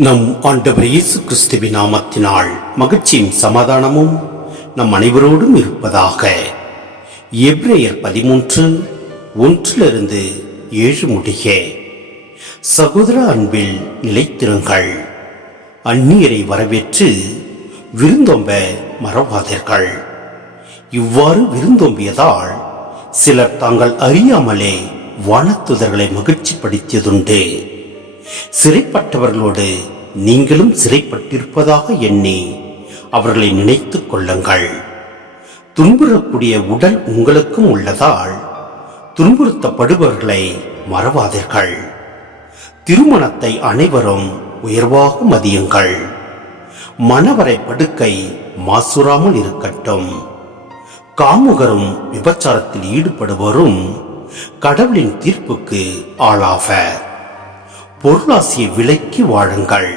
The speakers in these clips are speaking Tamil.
நம் ஆண்டவர் இயேசு கிறிஸ்துவின் நாமத்தினால் மகிழ்ச்சியும் சமாதானமும் நம் அனைவரோடும் இருப்பதாக. எப்ரேயர் பதிமூன்று ஒன்றிலிருந்து ஏழு முடிய சகோதர அன்பில் நிலைத்திருங்கள். அந்நியரை வரவேற்று விருந்தொம்ப மறவாதீர்கள். இவ்வாறு விருந்தொம்பியதால் சிலர் தாங்கள் அறியாமலே வானத்துதர்களை மகிழ்ச்சிப்படுத்தியதுண்டு. சிறைப்பட்டவர்களோடு நீங்களும் சிறைப்பட்டிருப்பதாக எண்ணி அவர்களை நினைத்துக் கொள்ளுங்கள். துன்புறக்கூடிய உடல் உங்களுக்கும் உள்ளதால் துன்புறுத்தப்படுபவர்களை மறவாதீர்கள். திருமணத்தை அனைவரும் உயர்வாக மதியுங்கள். மணவரை படுக்கை மாசுறாமல் இருக்கட்டும். காமுகரும் விபச்சாரத்தில் ஈடுபடுவரும் கடவுளின் தீர்ப்புக்கு ஆளாவர். பொருளாசிய விலைக்கு வாழுங்கள்.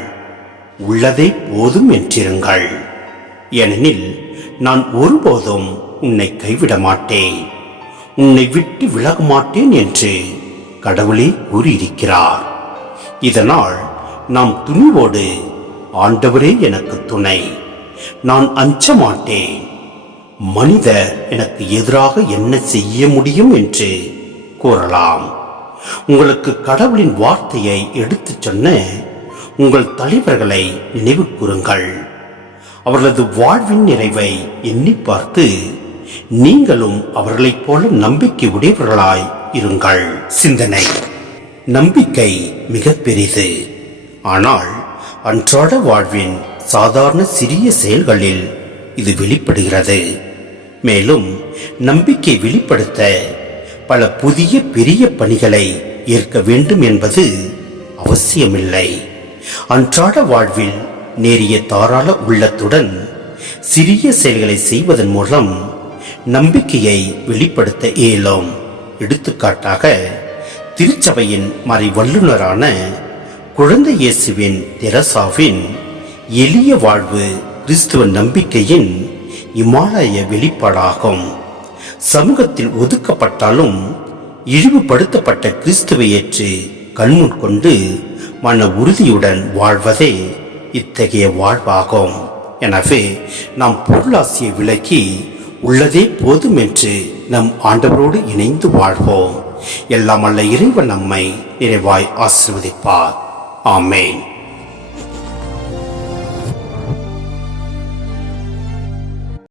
உள்ளதே போதும் என்றிருங்கள். ஏனெனில் நான் ஒருபோதும் உன்னை கைவிட மாட்டேன். உன்னை விட்டு விலக மாட்டேன் என்று கடவுளே கூறியிருக்கிறார். இதனால் நாம் துணிவோடு ஆண்டவரே எனக்கு துணை. நான் அஞ்ச மாட்டேன். மனிதர் எனக்கு எதிராக என்ன செய்ய முடியும் என்று கூறலாம். உங்களுக்கு கடவுளின் வார்த்தையை எடுத்துச் சொன்ன உங்கள் தலைவர்களை நினைவு கூறுங்கள். அவர்களது வாழ்வின் நிறைவை எண்ணி பார்த்து நீங்களும் அவர்களைப் போல நம்பிக்கை உடையவர்களாய் இருங்கள். சிந்தனை. நம்பிக்கை மிக பெரிது. ஆனால் அன்றாட வாழ்வின் சாதாரண சிறிய செயல்களில் இது வெளிப்படுகிறது. மேலும் நம்பிக்கை வெளிப்படுத்த பல புதிய பெரிய பணிகளை ஏற்க வேண்டும் என்பது அவசியமில்லை. அன்றாட வாழ்வில் நேரிய தாராள உள்ளத்துடன் சிறிய செயல்களை செய்வதன் மூலம் நம்பிக்கையை வெளிப்படுத்த இயலும். எடுத்துக்காட்டாக திருச்சபையின் மறை வல்லுநரான குழந்தை இயேசுவின் தெரசாவின் எளிய வாழ்வு கிறிஸ்துவ நம்பிக்கையின் இமாலய வெளிப்பாடாகும். சமூகத்தில் ஒதுக்கப்பட்டாலும் இழிவுபடுத்தப்பட்ட கிறிஸ்துவை ஏற்று கண்முன் கொண்டு மன உறுதியுடன் வாழ்வதே இத்தகைய வாழ்வாகும். எனவே நாம் பொருளாசியை விலக்கி உள்ளதே போதும் என்று நம் ஆண்டவரோடு இணைந்து வாழ்வோம். எல்லாம் அல்ல இறைவன் நம்மை நிறைவாய் ஆசிர்வதிப்பார். ஆமேன்.